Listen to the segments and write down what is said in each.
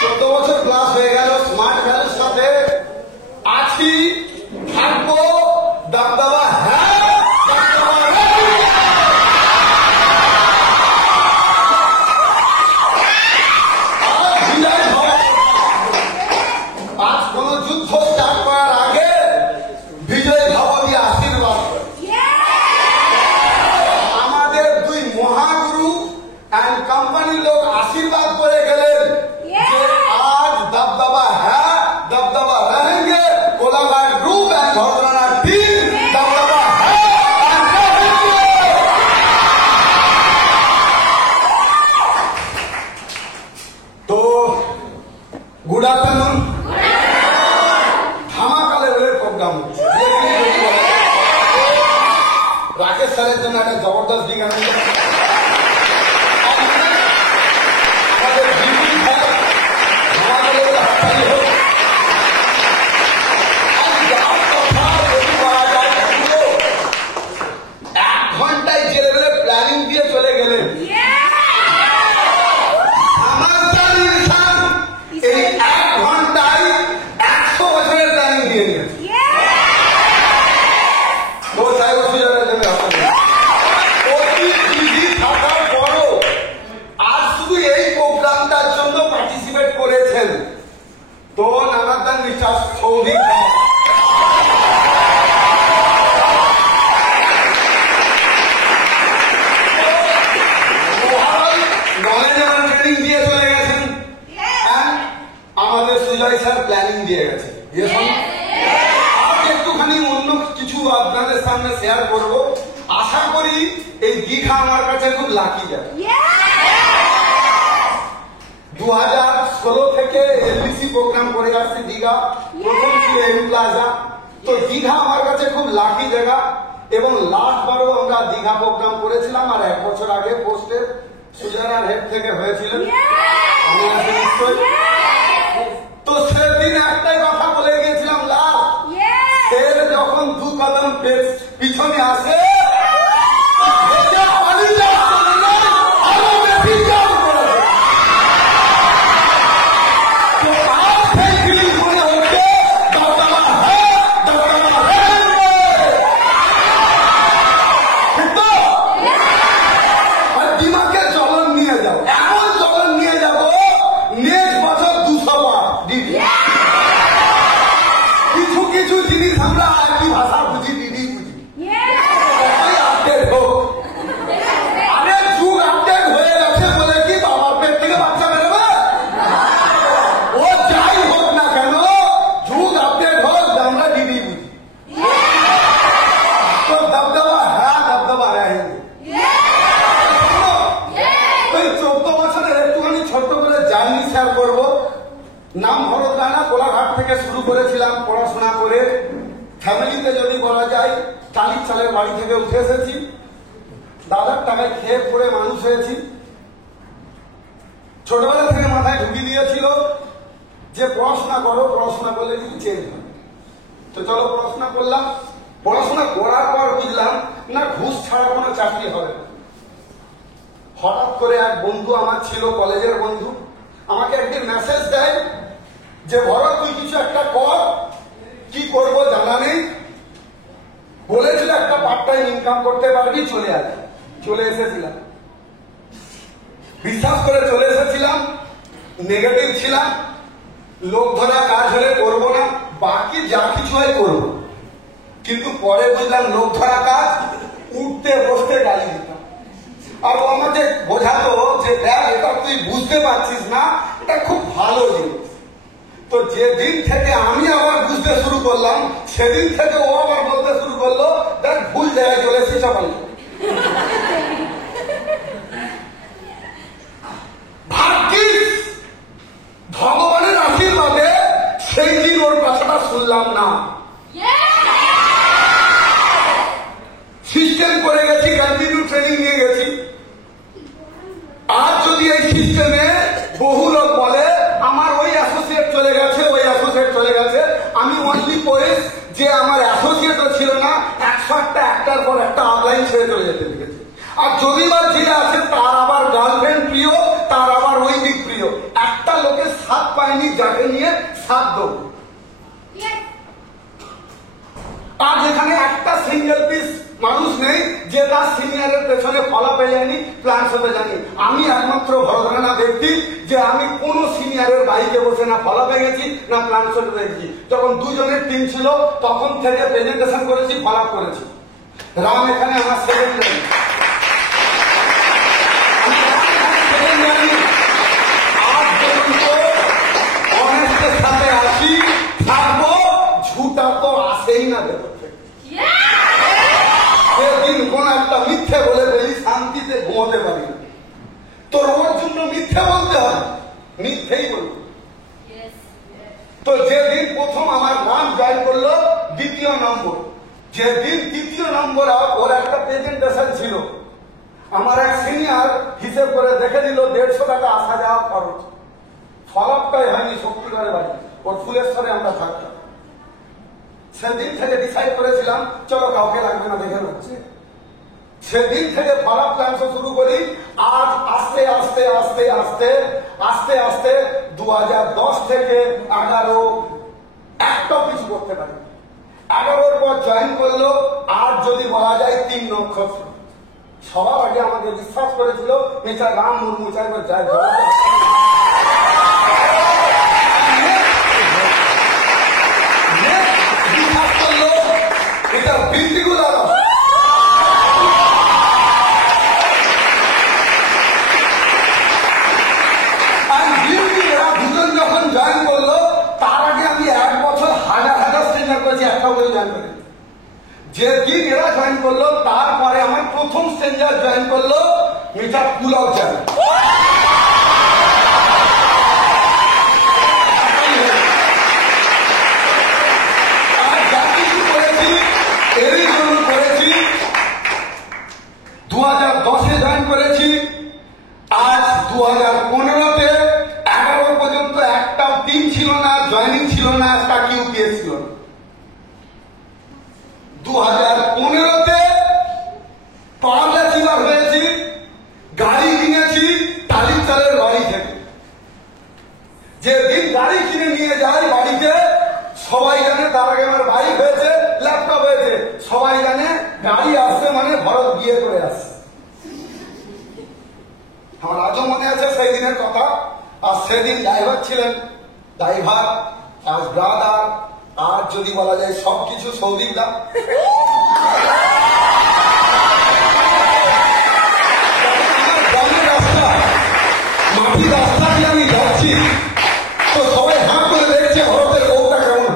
14 বছর ক্লাস হয়ে গেল, স্মার্ট ভ্যালুর সাথে আছি, থাকবো, দাবদাবা হ্যাঁ, দাবদাবা আজ কোন যুদ্ধ স্টার্ট করার আগে বিজয় ভাব দিয়ে আশীর্বাদ করে। আমাদের দুই মহাগুরু এন্ড কোম্পানির লোক আশীর্বাদ করে গেলেন যে আজ দবদবা হ্যাঁ, দবদবা रहेंगे, কোলাঘাট গ্রুপ এন্ড ঘটনা টিম দবদবা হ্যাঁ and रहेंगे। তো গুড আফটারনুন। ধামাকা লেভেলের প্রোগ্রাম হচ্ছে। রাকেশ স্যারের জন্য একটা জবরদস্ত দিক আমি তো নানাদান বিশ্বাস সৌভিক ট্রেনিং দিয়ে চলে গেছেন, আমাদের সুজয় স্যার প্ল্যানিং দিয়ে গেছে। আজ একটুখানি অন্য কিছু আপনাদের সামনে শেয়ার করব। আশা করি এই দীঘা আমার কাছে খুব লাকি যায়। 2016 থেকে এলবিসি প্রোগ্রাম করে আসছি দীঘা, প্রথম ছিল এম প্লাজা। তো দীঘা আমার কাছে খুব লাকি জায়গা এবং লাস্ট বারও আমরা দীঘা প্রোগ্রাম করেছিলাম আর 1 বছর আগে পোস্টে সুজানার হেড থেকে হয়েছিলেন। তো সেদিন একটাই কথা বলে গিয়েছিলাম, লাস্ট সেল যখন 2 কদম পিছনে আসে কিছু জিনিস আমরা একই ভাষা বুঝি, দিদি বুঝি। আরে যুগ আপডেট হয়ে গেছে বলে কি বাবার পেট থেকে বাচ্চা বেরোবে? ও যাই হোক না কেন, যুগ আপডেট হোক, আমরা দিদি বুঝি। তো দবদবা হ্যাঁ, দবদবা रहेंगे। ওই 14 বছরের একটুখানি ছোট্ট করে জার্নি শেয়ার করবো। নাম ভরতদানা, কোলাঘাট থেকে শুরু করেছিলাম পড়াশোনা করে। ফ্যামিলিতে যদি বলা যায়, টালির চালের বাড়ি থেকে উঠে এসেছি, দাদার টাকায় খেয়ে পড়ে মানুষ হয়েছি। ছোটবেলা থেকে মাথায় ঢুকিয়ে দিয়েছিল যে পড়াশোনা করো, পড়াশোনা করলে কিন্তু চেঞ্জ হয়। তো চলো পড়াশোনা করলাম। পড়াশোনা করার পর বুঝলাম না, ঘুষ ছাড়া কোনো চাকরি হবে না। হঠাৎ করে এক বন্ধু আমার ছিল, কলেজের বন্ধু, আমাকে একদিন মেসেজ দেয় যে ভরত তুই কিছু একটা কর। কি করবো জানা নেই, বলেছিল একটা পার্ট টাইম ইনকাম করতে পারবি, চলে আয়। চলে এসেছিলাম, বিশ্বাস করে চলে এসেছিলাম। নেগেটিভ ছিলাম, লোক ধরা কাজ হলে করবো না, বাকি যা কিছু হয় করবো। কিন্তু পরে বুঝলাম লোক ধরা কাজ, উঠতে বসতে গালি দিতাম। আর ও আমাকে বোঝাতো যে দেখ, এটা তুই বুঝতে পারছিস না, এটা খুব ভালো জিনিস। তো যেদিন থেকে আমি আবার বুঝতে শুরু করলাম, সেদিন থেকে ও আবার বলতে শুরু করলো, দেখ ভুল জায়গায় চলে এসেছি সবাই। ভাগ্যিস ভগবানের আশীর্বাদে সেই দিন ওর কথাটা শুনলাম না। সিস্টেম করে গেছি, কন্টিনিউ ট্রেনিং নিয়ে গেছি। আজ যদি এই সিস্টেমে বহু লোক বলে আমার ওই অ্যাসোসিয়েট চলে গেছে, ওই অ্যাসোসিয়েট চলে গেছে, আমি অনলি কোয়েস যে আমার অ্যাসোসিয়েটও ছিল না, 100টা একটার পর একটা অনলাইন ছেড়ে চলে যেতে দেখেছি। আর যদি বা যে আছে তার আবার গার্লফ্রেন্ড প্রিয়, তার আবার ওই দিক প্রিয়। একটা লোকের সাথ পাইনি যাকে নিয়ে সাথ দেবো। আর যেখানে একটা সিঙ্গেল পিস মানুষ নেই যে তার সিনিয়রের পেছনে ফলা পেয়ে যায়নি, প্ল্যান্স হতে জানি। আমি একমাত্র ভরধানা ব্যক্তি যে আমি কোন সিনিয়রের বাইকে বসে না ফলা পেয়ে গেছি না প্ল্যান্স হতে পেয়েছি। যখন দুজনের টিম ছিল তখন থেকে প্রেজেন্টেশন করেছি, ফলা করেছি। রাম এখানে আমার সেকেন্ডারি, আজ পর্যন্ত অনেস্টের সাথে আছি, থাকবো। ঝুটা তো আসেই না ভেতর থেকে। সেদিন কোন একটা মিথ্যে বলে ফেলি, শান্তিতে ঘুমোতে পারি না। তোর ওর জন্য মিথ্যে বলতে হবে, মিথ্যেই বলবো। তো যেদিন প্রথম আমার নাম জয়েন করলো 2য় নম্বর, যেদিন 3য় নম্বর ওর একটা প্রেজেন্টেশন ছিল, আমার এক সিনিয়র হিসেব করে দেখে দিল 150 টাকা আসা যাওয়া খরচ। ফলাপটাই হয়নি শক্তিগড়ের বাড়ি, ওর ফুলেশ্বরে আমরা থাকতাম। সেদিন থেকে ডিসাইড করেছিলাম চলো কাউকে লাগবে না, দেখে হচ্ছে। সেদিন থেকে ফলাপ প্ল্যান্স শুরু করি। আজ আস্তে আস্তে আস্তে আস্তে আস্তে আস্তে 2010 থেকে 11 একটাও কিছু করতে পারি। 11-র পর জয়েন করলো। আর যদি বলা যায় 3 নক্ষত্র। সবার আগে আমাকে বিশ্বাস করেছিল মিস্টার রাম মুর্মু চাই যায় বিশ্বাস করলো এটা বিউটিগুলো। দুজন যখন জয়েন করলো তার আগে আমি 1 বছর হাজার স্ট্রেঞ্জার করেছি, একটাও করে জয়েন করি। যেদিন এরা জয়েন করলো তারপরে আমার প্রথম স্ট্রেঞ্জার জয়েন করলো মিস্টার পুলাও চান। আর যা কিছু করেছি এরই জন্য করেছি। 2010-এ জয়েন করেছি, আজ 2015-তে 11 পর্যন্ত একটাও টিম ছিল না, জয়েনিং ছিল না, একটা কিউপিএস ছিল না। 2015-তে পাওয়ার চিবার হয়েছি, গাড়ি কিনেছি টালির চালের বাড়ি থেকে। যেদিন গাড়ি কিনে নিয়ে যাই বাড়িতে, সবাই জানে তার আগে আমার বাইক হয়েছে, ল্যাপটপ হয়েছে, সবাই জানে গাড়ি আসছে মানে ভরত বিয়ে করে আসছে। আমার আজও মনে আছে সেই দিনের কথা। আর সেদিন ড্রাইভার ছিলেন, ড্রাইভার আজ ব্রাদার, আর যদি বলা যায় সবকিছু সৌদিক দা। মাটি রাস্তা দিয়ে আমি যাচ্ছি, তো সবাই হাঁ করে দেখছে ভরতের বউটা কেমন।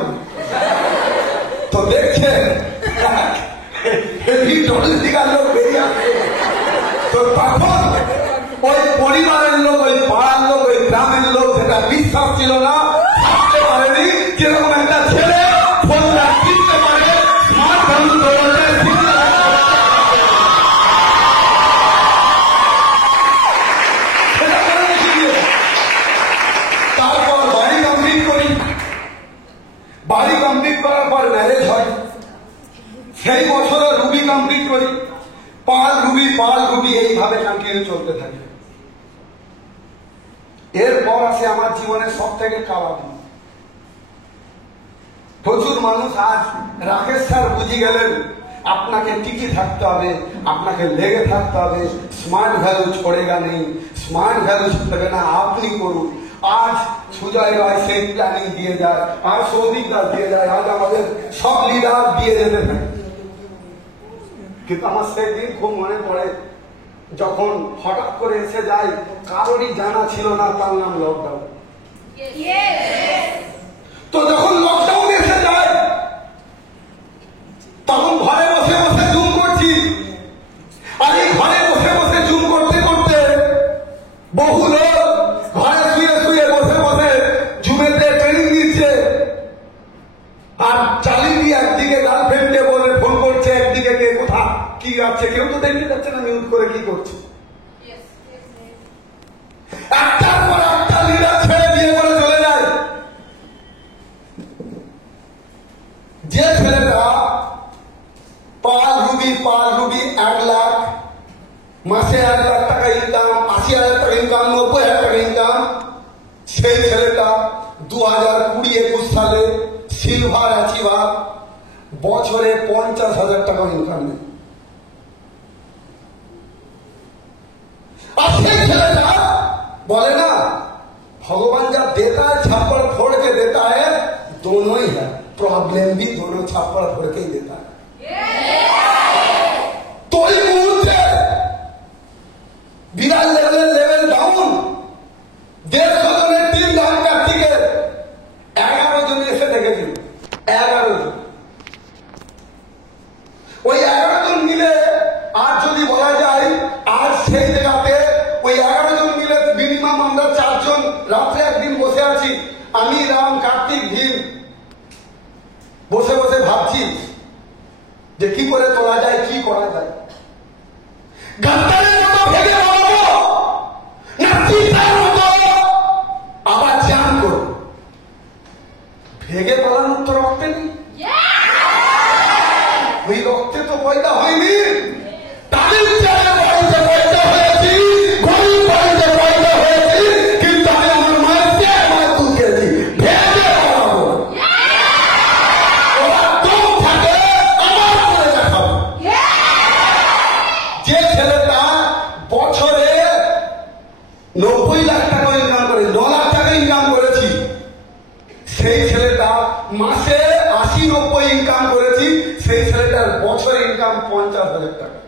তো দেখছে লোক বেরিয়ে আসে। তো তখন ওই পরিবারের লোক, ওই পাড়ার লোক, ওই গ্রামের লোক যেটা বিশ্বাস ছিল না, ভাবতে পারেনি যেরকম একটা ছেলে ফোনটা কিনতে পারে, স্মার্টফোন তারপর বাড়ি কমপ্লিট করি। বাড়ি কমপ্লিট করার পর ম্যারেজ হয়। সেই বছরে রুবি কমপ্লিট করি। পাল রুবি এইভাবে কন্টিনিউ চলতে থাকে। এরপর আসে আমার জীবনের সব থেকে কাবাডি। প্রচুর মানুষ আজ রাকেশ স্যার বুঝে গেলেন আপনাকে টিকে থাকতে হবে, আপনাকে লেগে থাকতে হবে, স্মার্ট ভ্যালু ছড়েগা নেই, স্মার্ট ভ্যালু ছড়বে না, আপনি করুন। আজ সুজয় রায় সেই প্ল্যানিং দিয়ে যায়, আর সৌদিক দাস দিয়ে যায়, আজ আমাদের সব লিডার দিয়ে যেতে থাকে। কিন্তু আমার সেই দিন খুব মনে পড়ে যখন হঠাৎ করে এসে যায়, কারোরই জানা ছিল না তার নাম লকডাউন। তো যখন লকডাউন এসে যায় তখন ঘরে বসে বসে জুম করছি। আর এই ঘরে বসে বসে জুম করতে করতে বহু লোক ঘরে শুয়ে শুয়ে বসে বসে জুমেতে ট্রেনিং দিচ্ছে। আর চালিয়ে দিয়ে একদিকে গার্লফ্রেন্ডকে বলে ফোন করছে, একদিকে কে কোথা কি আছে কেউ তো দেখতে যাচ্ছে না মিউট করে কি করছে। একটার পর একটা লিডার ছেড়ে দিয়ে বলে চলে যায় ছেলেটা 2020-21 সালে সিলভার অ্যাচিভার, বছরে 50,000 টাকা ইনকাম নেই। আর সেই ছেলেটা বলে না, भगवान जब देता है छप्पर फोड़ के देता है, दोनों ही है, प्रॉब्लम भी दोनों छप्पर फोड़ के ही देता है। तो ही मुहूर्ते বিরাট লেভেল ডাউন, 150 জনের টিম ডাউন কার্তিকে 11 জন এসে দেখেছিল, 11 জন। ওই 11 জন মিলে আজ যদি বলা যায়, আজ সেই জায়গাতে ওই 11 জন মিলে মিনিমাম আমরা 4 জন রাত্রে একদিন বসে আছি, আমি রাম কার্তিক ভীম বসে বসে ভাবছি যে কি করে তোলা যায়, কি করা যায়। গাদ্দারের মতো ভেঙে পড়াবো না চিন্তার মতো আবার জান করবো। ভেঙে পড়ানোর তো রক্তে নেই, ওই রক্তে তো পয়দা হয়নি। তাদের চেয়ে পয়দা হয়েছি, গরিব বাড়িতে পয়দা হয়েছি, কিন্তু আমি আমার মায়ের চেয়ে মায়ের তুলকেছি। ভেঙে পড়াবো, ওরা দম থাকে আমার করে দেখাবো। যে ছেলেটা বছরে 90 লাখ টাকা ইনকাম করে, 9 লাখ টাকা ইনকাম করেছি, সেই ছেলেটা মাসে 80-90 ইনকাম করেছি, সেই ছেলেটার বছরে ইনকাম 50,000 টাকা।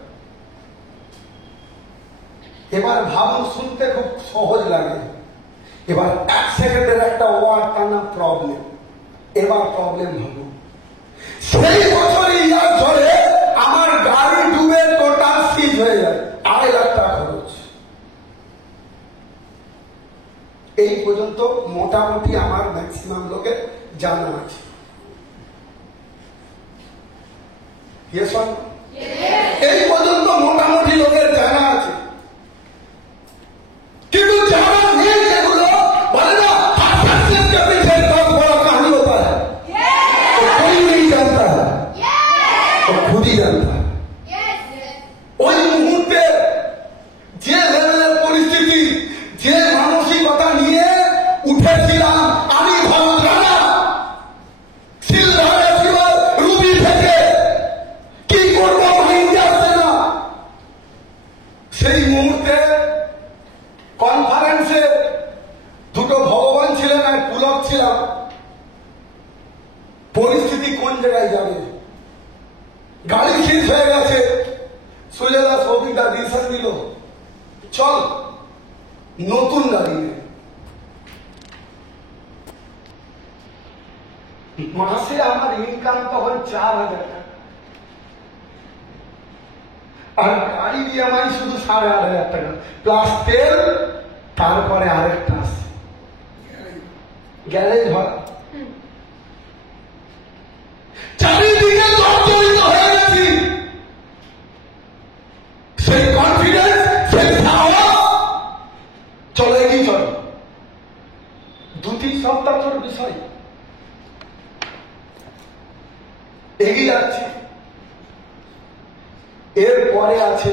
এবার ভাবুন, শুনতে খুব সহজ লাগে, এবার 1 সেকেন্ডের একটা ওয়ার্ড, তার নাম প্রবলেম। এবার প্রবলেম ভাবুন, সেই বছরে ইয়ার ধরে আমার গাড়ি ডুবে টোটাল সিজ হয়ে যায়, 2.5 লাখ টাকা খরচ। এই পর্যন্ত মোটামুটি আমার ম্যাক্সিমাম লোকের জানা আছে। এই পর্যন্ত মোটামুটি লোকের জানা আছে, কিন্তু জানা নেই যেগুলো বলে না কাহানি হতা है, कोई नहीं जानता है, तो खुद ही जानता है। ওই মুহূর্তে যে লেভেলের পরিস্থিতি, যে মানসিকতা নিয়ে উঠেছিলাম আমি, Bharat Rana silver achiever Ruby থেকে কি করবো মাইন্ডে আসছে না। সেই মুহূর্তে কনফারেন্সে দুটো ভগবান ছিলেন আর পুলক ছিলাম। পরিস্থিতি কোন জায়গায় যাবে, গাড়ি শেষ হয়ে গেছে, সুজেদা সৌভিকদা ডিসিশন দিল, চল নতুন গাড়ি নে। মাসে আমার ইনকাম তখন 4,000 টাকা, আর গাড়ি দিয়ে আমার শুধু 8,500 টাকা প্লাস তেল, তারপরে আরেকটা আছে গ্যারেজ ভাড়া। চারিদিকে জর্জরিত হয়ে গেছি, সেই কনফিডেন্স, সেই সাহস, চলে কি চল 2-3 সপ্তাহ তোর বিষয় এগিয়ে যাচ্ছে। এরপরে আছে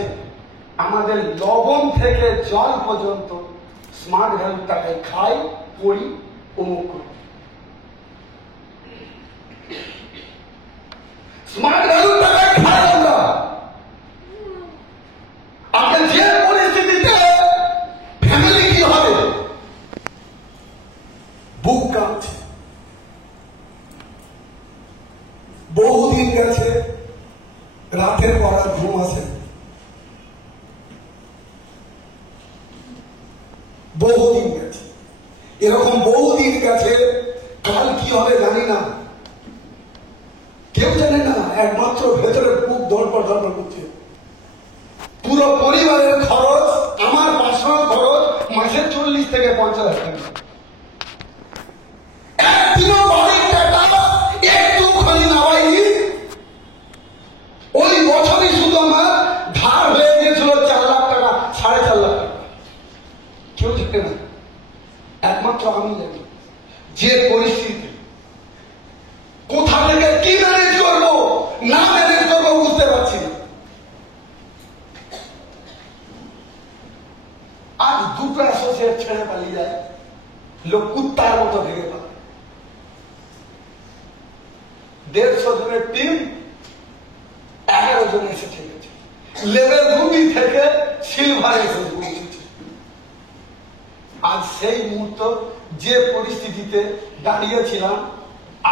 আমাদের লবণ থেকে জল পর্যন্ত স্মার্ট ভ্যালুর টাকায় খাই, পড়ি, অমুক করি। স্মার্ট ভ্যালুর টাকায় খাই আমরা। আপনার যে পরিস্থিতিতে ফ্যামিলি কি হবে, বুক কাঁপছে, বহুদিন গেছে, রাতের পর আর ঘুম আসে, বহুদিন গেছে, এরকম বহুদিন গেছে, কাল কি হবে জানি না, কেউ জানে না, একমাত্র ভেতরে বুক ধরপড় করছে। পুরো পরিবারের খরচ, আমার পার্সোনাল খরচ মাসে 40 থেকে 50 টাকা। একদিনও বাড়ির টাকা একটুখানি নামাইনি। ওই বছরই শুধু আমার ধার হয়ে গিয়েছিল 4 লাখ টাকা, 4.5 লাখ টাকা। কেউ থাকে না, একমাত্র আমি জানি যে পরিস্থিতি, কোথা থেকে কি ম্যানেজ করবো, না ম্যানেজ করবো বুঝতে পারছি না। আজ দুটো অ্যাসোসিয়েট ছেড়ে পালিয়ে যায়, লোক কুত্তার মতো ভেঙে পড়ে। 150 জনের টিম 11 জন এসে ঠেকেছে। লেভেল রুবি থেকে সিলভারে এসে পৌঁছেছে। আজ সেই মুহূর্ত যে পরিস্থিতিতে দাঁড়িয়েছিলাম,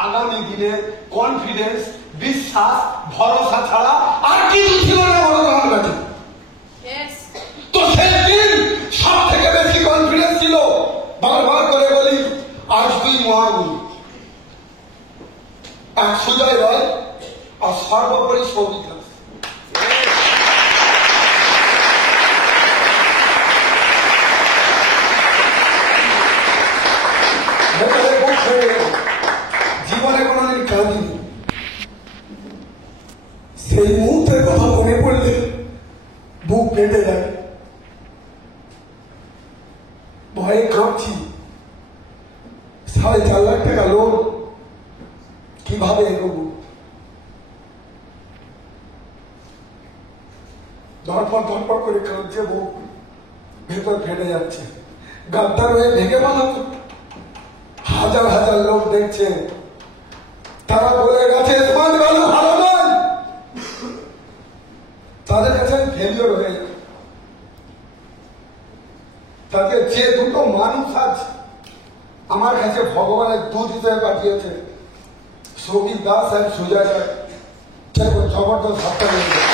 আগামী দিনে কনফিডেন্স, বিশ্বাস, ভরসা ছাড়া আর কিছু ছিল না আমার কাছে। তো সেই দিন সব থেকে বেশি কনফিডেন্স ছিল। বারবার করে বলি, আজ দুই মহাগুরু, এক সুজয় রায় আর সর্বোপরি সৌভিক দাস। জীবনে কোনদিন কাঁদিনি। সেই মুহূর্তের কথা মনে পড়লে বুক কেটে যায়। ভয়ে কাঁপছি। 4.5 লাখ টাকা লোন, কিভাবে এগোবো? ধরপড় ধরপড় করে কাঁদছে বুক, ভেতর ফেটে যাচ্ছে। গাদ্দার হয়ে ভেঙে বানাতো। হাজার হাজার লোক দেখছে, তারা বলে গেছে স্মার্ট ভ্যালু ভালো নয়, তাদের কাছে ফেলিওর হয়ে যায়। তাদের যে দুটো মানুষ আছে আমার কাছে ভগবানের দুধ হিসেবে পাঠিয়েছে, সৌভিক দাস আর সুজয় রায়, জবরদস্ত হাতটা নিয়ে যায়।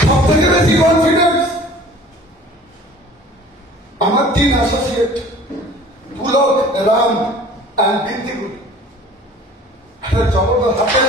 সব থেকে বেশি কনফিডেন্স আমার 3 অ্যাসোসিয়েট, পুলক, রাম অ্যান্ড বিন্দিগুল। জবরদস্ত হাতে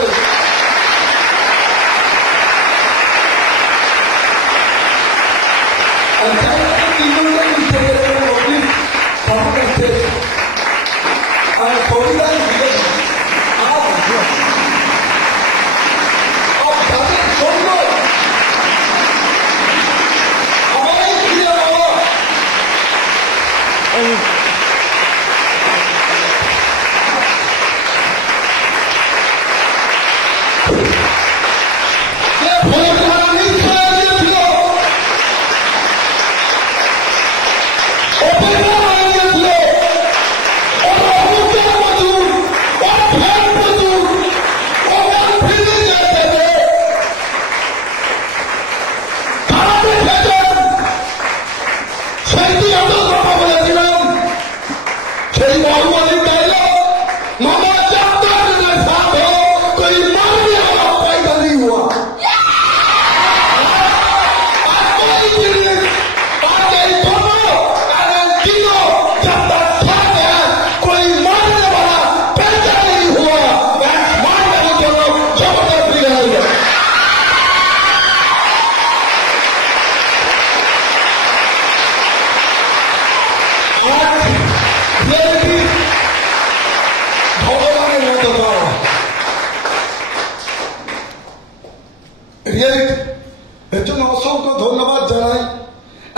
এর জন্য অসংখ্য ধন্যবাদ জানাই।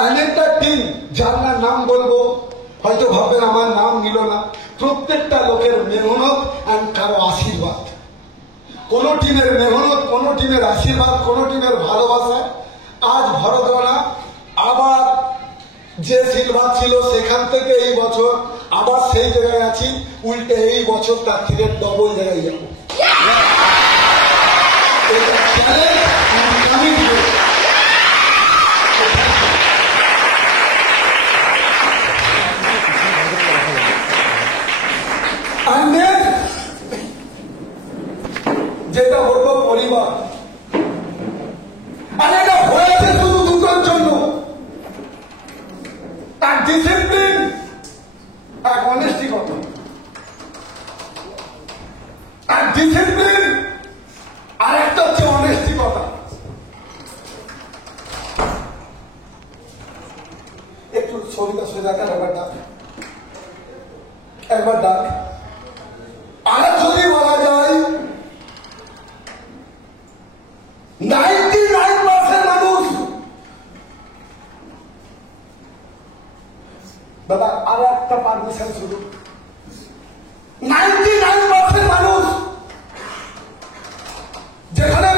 অনেকটা টিম যার নাম বলবো হয়তো ভাববেন আমার নাম নিল না, প্রত্যেকটা লোকের মেহনত অ্যান্ড কারো আশীর্বাদ। কোন টিমের মেহনত, কোন টিমের আশীর্বাদ, কোন টিমের ভালোবাসা আজ ভরদনা আবার যে সিলভার ছিল সেখান থেকে এই বছর আবার সেই জায়গায় আছি। উল্টে এই বছর তার থেকে ডবল জায়গায় যাবো। যেটা বলবো পরিবার, আর এটা হয়েছে শুধু দুটোর জন্য, এক ডিসিপ্লিন, এক অনেস্টিকতা। এক ডিসিপ্লিন আর একটা হচ্ছে অনেস্টিকতা। একটু শরীরটা সোজা কর, একবার ডাক। আর যদি বলা যায় 99% মানুষ, দাদা আর একটা পারমিশন শুরু, 99% মানুষ যেখানে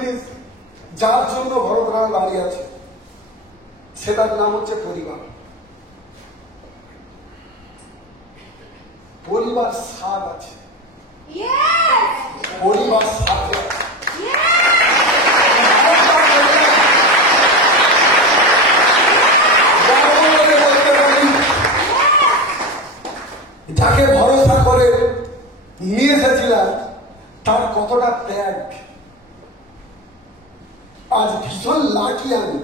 জিনিস যার জন্য ভরতরাম দাঁড়িয়ে আছে, সেটার নাম হচ্ছে পরিবার। পরিবার সাথ আছে, পরিবার সাথে আছে। যাকে ভরসা করে নিয়ে এসেছিলাম তার কতটা ত্যাগ। আজ ভীষণ লাকি আমি।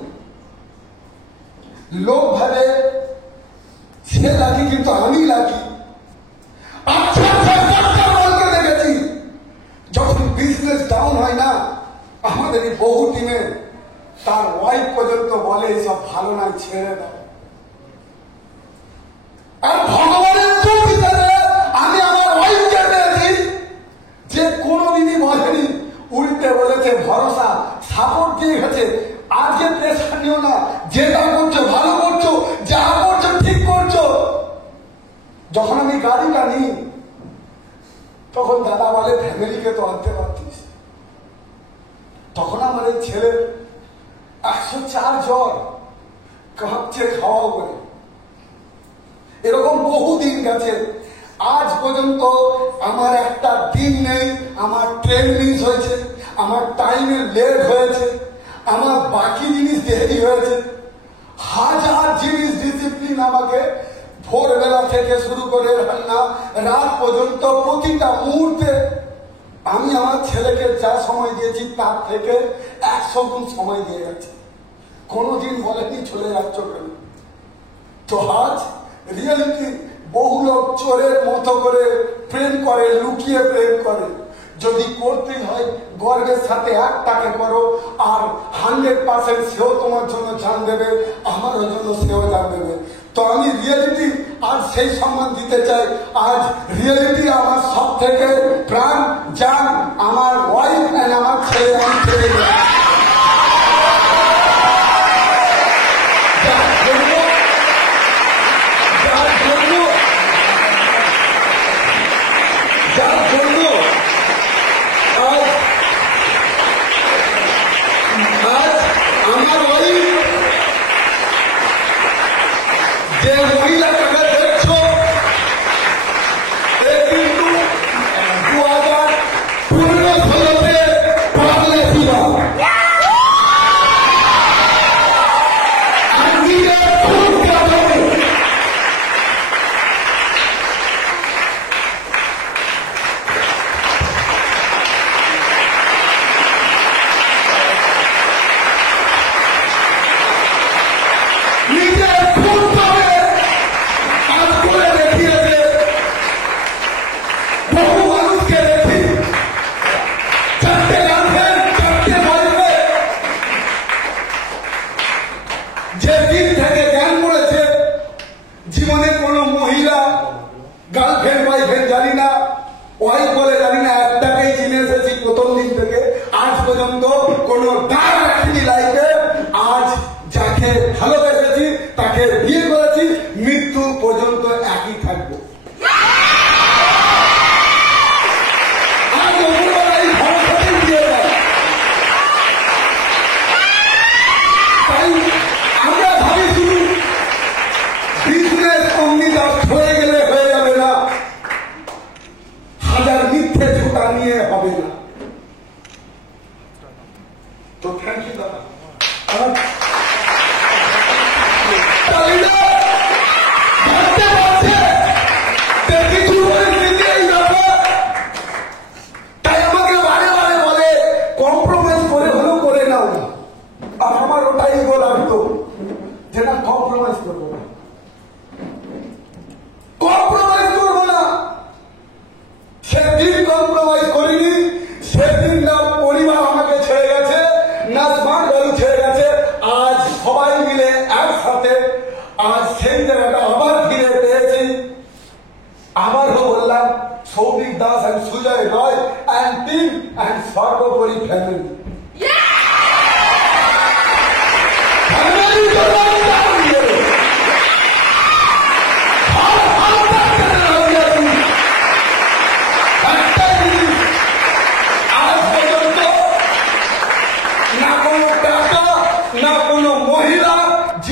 লোক ভাবে সে লাকি, কিন্তু আমি লাকি। বলতে দেখেছি যখন বিজনেস ডাউন হয় না, আমাদের এই বহু টিমে তার ওয়াইফ পর্যন্ত বলে সব ভালো না, ছেড়ে দাও। আর ভগবানের আমি আমার ওয়াইফকে পেয়েছি যে কোনোদিনই বলেনি, উল্টে বলেছে ভরসা, সাপোর্ট দিয়ে গেছে। আজকে প্রেশার নিও না, যেটা করছো ভালো করছো, যা করছো ঠিক করছো। যখন আমি গাড়িটা নিই তখন দাদা বলে ফ্যামিলিকে তো আনতে পারতিস। তখন আমার এই ছেলে 104 জ্বর, কাঁপছে খাওয়াও করে। এরকম বহু দিন গেছে, আজ পর্যন্ত আমার একটা দিন নেই আমার ট্রেন মিস হয়েছে, আমার টাইমে লেট হয়েছে, আমার বাকি জিনিস দেরি হয়েছে। হাজার জিনিস ডিসিপ্লিন আমাকে ভোরবেলা থেকে শুরু করে রান্না রাত পর্যন্ত প্রতিটা মুহূর্তে আমি আমার ছেলেকে যা সময় দিয়েছি তার থেকে 100 গুণ সময় দিয়ে গেছি। কোনোদিন বলেনি চলে যাচ্ছ কেন। তো আজ রিয়েলিটি বহু লোক চোরের মতো করে প্রেম করে, লুকিয়ে প্রেম করে। যদি করতে হয় গর্বের সাথে একটাকে করো, আর 100% সেও তোমার জন্য জান দেবে, আমারও জন্য সেও জান দেবে। তো আমি রিয়েলিটি আর সেই সম্মান দিতে চাই। আজ রিয়েলিটি আমার সব থেকে প্রাণ, জান, আমার ওয়াইফ এন্ড আমার ছেলে। আমি ছেলে যে মহিলাটাকে দেখছো, এ কিন্তু 2015-16-তে পাগলে ছিল। যেদিন থেকে জ্ঞান করেছে জীবনে কোন মহিলা গার্লফ্রেন্ড ওয়াইফ্রেন্ড জানি না, ওয়াইফ বলে জানি না, একটাকেই চিনে এসেছি প্রথম দিন থেকে আজ পর্যন্ত। কোন দাগ রাখিনি লাইফে। আজ যাকে ভালোবেসেছি, তাকে বিয়ে করেছি, মৃত্যু পর্যন্ত একই থাকবো। আজ ওপরওয়ালা এই ভরসাতেই দিয়ে দেয়। তাই আমরা ভাবি শুধু বিজনেস অগ্নিদাস হয়ে গেলে হয়ে যাবে না, হাজার মিথ্যে ঝুটা নিয়ে হবে না। তো থ্যাংক ইউ দাদা। তাই আমাকে বারে বারে বলে কম্প্রোমাইজ করে হলেও করে নাও না। আর আমার ওটাই লাগতো যে না, কম্প্রোমাইজ করবো না, কম্প্রোমাইজ করবো না। সেদিন কম্প্রোমাইজ করিনি, সেদিন না পরিবার আমাকে ছেড়ে গেছে, না স্মার্ট ভ্যালু ছেড়ে গেছে। আজ সবাই মিলে একসাথে আজ সেই জায়গাটা আবার ফিরে পেয়েছি। আবারও বললাম Souvik Das and Sujoy Roy and team and সর্বোপরি ফ্যামিলি।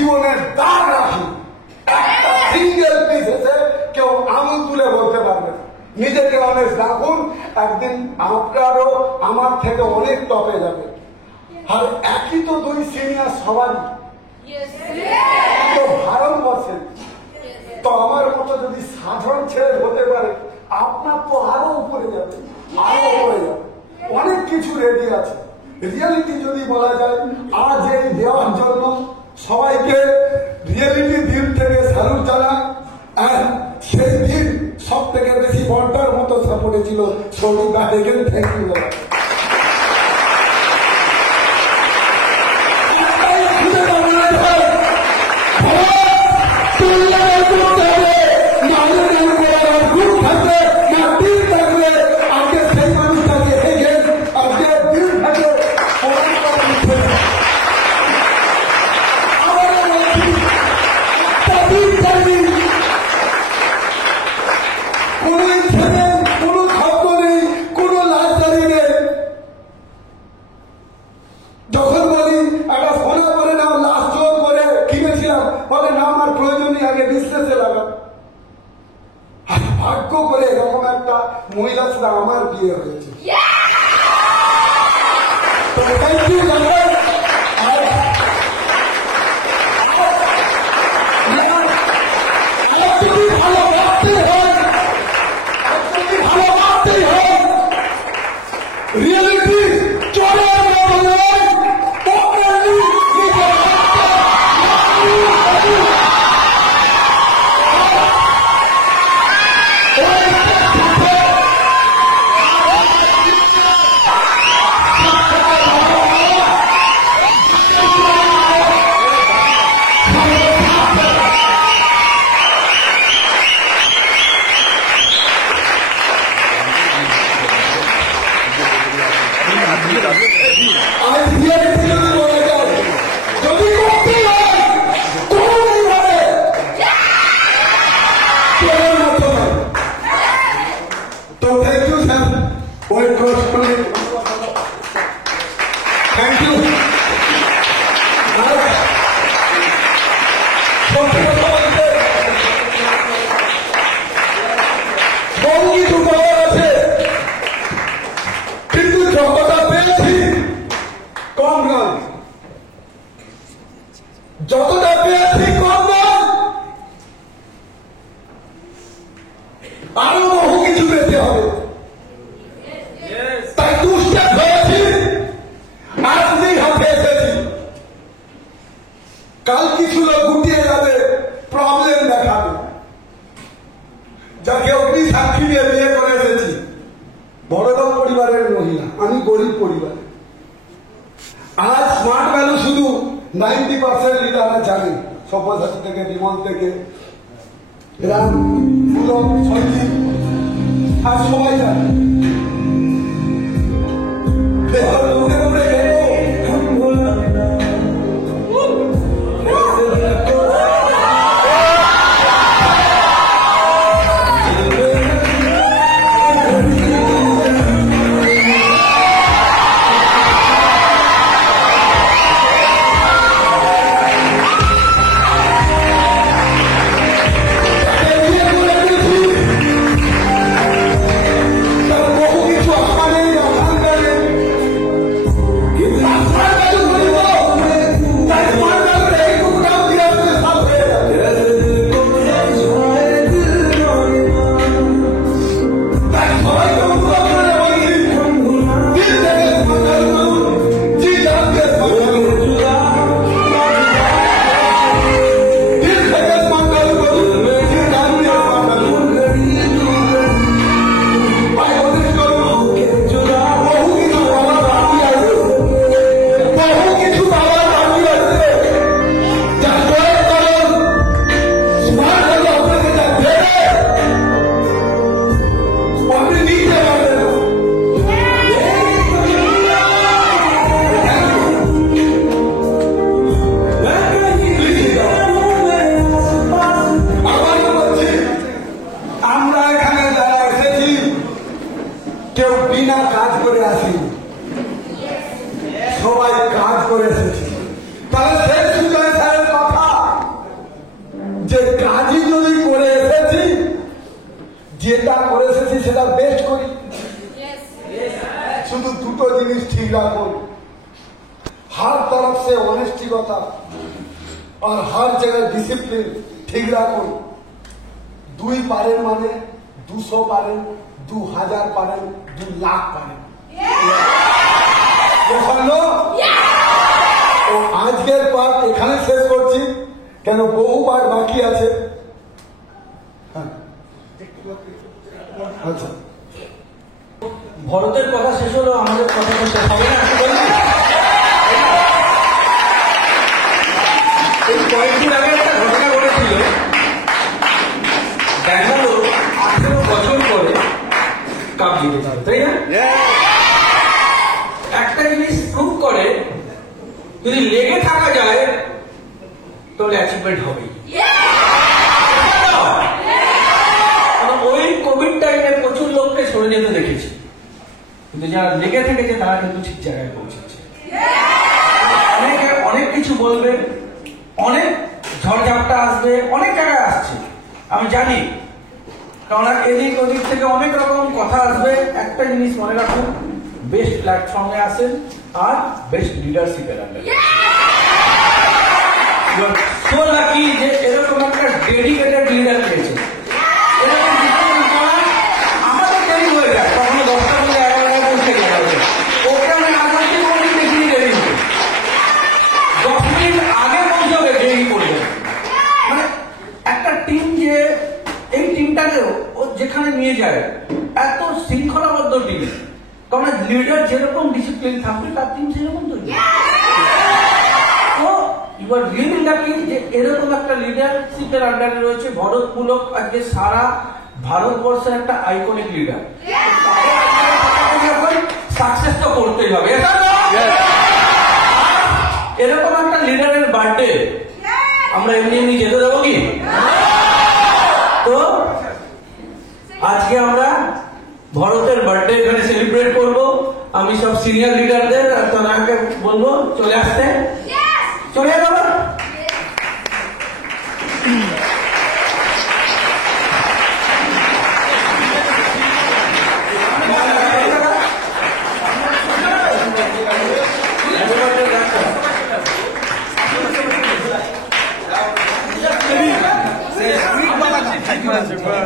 জীবনের দাগ রাখি, একটা সিঙ্গেল পিস এসে কেউ আঙুল তুলে বলতে পারবে না। নিজেকে অনেস্ট রাখুন, একদিন আপনারও আমার থেকে অনেক টপে যাবে। আর একই তো দুই সিনিয়র সবারই তো ভারতবর্ষে, তো আমার মতো যদি সাধারণ ছেলে হতে পারে, আপনার তো আরো উপরে যাবে, আরো উপরে যাবে। অনেক কিছু রেডি আছে। রিয়েলিটি যদি বলা যায়, আজ এই দেওয়ার জন্য সবাইকে রিয়েলিটি দিন থেকে স্যালুট জানাই। আর সেই দিন সব থেকে বেশি বন্টার মতো সাপোর্টে ছিল সৌদি বাহিনী। Thank you. ভাগ্য করে এরকম একটা মহিলার সাথে আমার বিয়ে হয়েছে। রিয়েলিটি চলে যতটা পেয়েছি কম নয়, আরো বহু কিছু পেতে হবে। তাই দুষ্টেপ হয়েছি, আজকেই হাতে এসেছি। কাল কিছু লোক গুটিয়ে যাবে, প্রবলেম দেখাবে। যাকে অগ্নি সাক্ষী দিয়ে বিয়ে করে এসেছি, বড়লোক পরিবারের মহিলা, আমি গরিব পরিবারের। আজ স্মার্ট ভ্যালু শুধু 90% লিডাররা জানেন, সব্যসাচী থেকে, বিমল থেকে, রাম, পুলক, সঞ্জীব, আর সবাই জানে। কেউ বিনা কাজ করে আসেনি, সবাই কাজ করে এসেছি। তাহলে সেই সুজয় স্যারের কথা যেটা করে এসেছি সেটা বেস্ট করি। শুধু দুটো জিনিস ঠিক রাখুন, हर तरफ से ऑनेस्टिकता और हर जगह डिसिप्लिन ठीक রাখুন। 2 পারেন মানে 200 পারেন, 2000 পারেন, 2 লাখ পারেন। তো আজকের পাঠ এখানে শেষ করছি, কেন বহু পাঠ বাকি আছে। আচ্ছা, ভরতের কথা শেষ হলো, আমাদের কথা শেষ হবে না। এই কয়েকদিন আগে একটা ঘটনা ঘটেছিল, দেখালো 18 বছর পরে কাপ জিতেছে, তাই না? একটা জিনিস প্রুভ করে, যদি লেগে থাকা যায় তাহলে অ্যাচিভমেন্ট হবে। ওই কোভিড টাইমে প্রচুর লোককে সরে যেতে দেখেছি, কিন্তু যারা লেগে থেকেছে তারা কিন্তু ঠিক জায়গায় পৌঁছেছে। অনেকে অনেক কিছু বলবে, অনেক ঝড়ঝাপটা আসবে, অনেক জায়গায় আসছে আমি জানি, কারণ এদিক ওদিক থেকে অনেক রকম কথা আসবে। একটা জিনিস মনে রাখুন, বেস্ট প্ল্যাটফর্মে আসেন আর বেস্ট লিডারশিপের আন্ডারে। সো লাকি যে এরকম একটা ডেডিকেটেড লিডার পেয়েছে। এরকম আমাদের দেরি হয়ে যায়, কখনো 10টা বলে 11টা পৌঁছে গেছে, ওকে আমি আগে কোনদিন দেখিনি দেরি হতে, 10 মিনিট আগে পৌঁছবে দেরি করবে। মানে একটা টিম যে এই টিমটাকে ও যেখানে নিয়ে যায়, এত শৃঙ্খলাবদ্ধ টিম, কারণ লিডার যেরকম ডিসিপ্লিন থাকবে তার টিম সেরকম তৈরি। তো ইউ আর রিয়েলি লাকি যে এরকম একটা লিডারশিপের আন্ডারে রয়েছে ভরত পুলক, আজকে সারা ভারতবর্ষের একটা আইকনিক লিডার। সাকসেস তো করতেই হবে, এরকম একটা লিডারের বার্থডে আমরা এমনি এমনি যেতে দেবো কি? তো আজকে আমরা ভরতের বার্থডে এখানে সেলিব্রেট করব। আমি সব সিনিয়র লিডারদের তাদেরকে বলবো চলে আসতে, চলে যাবো। Thank you.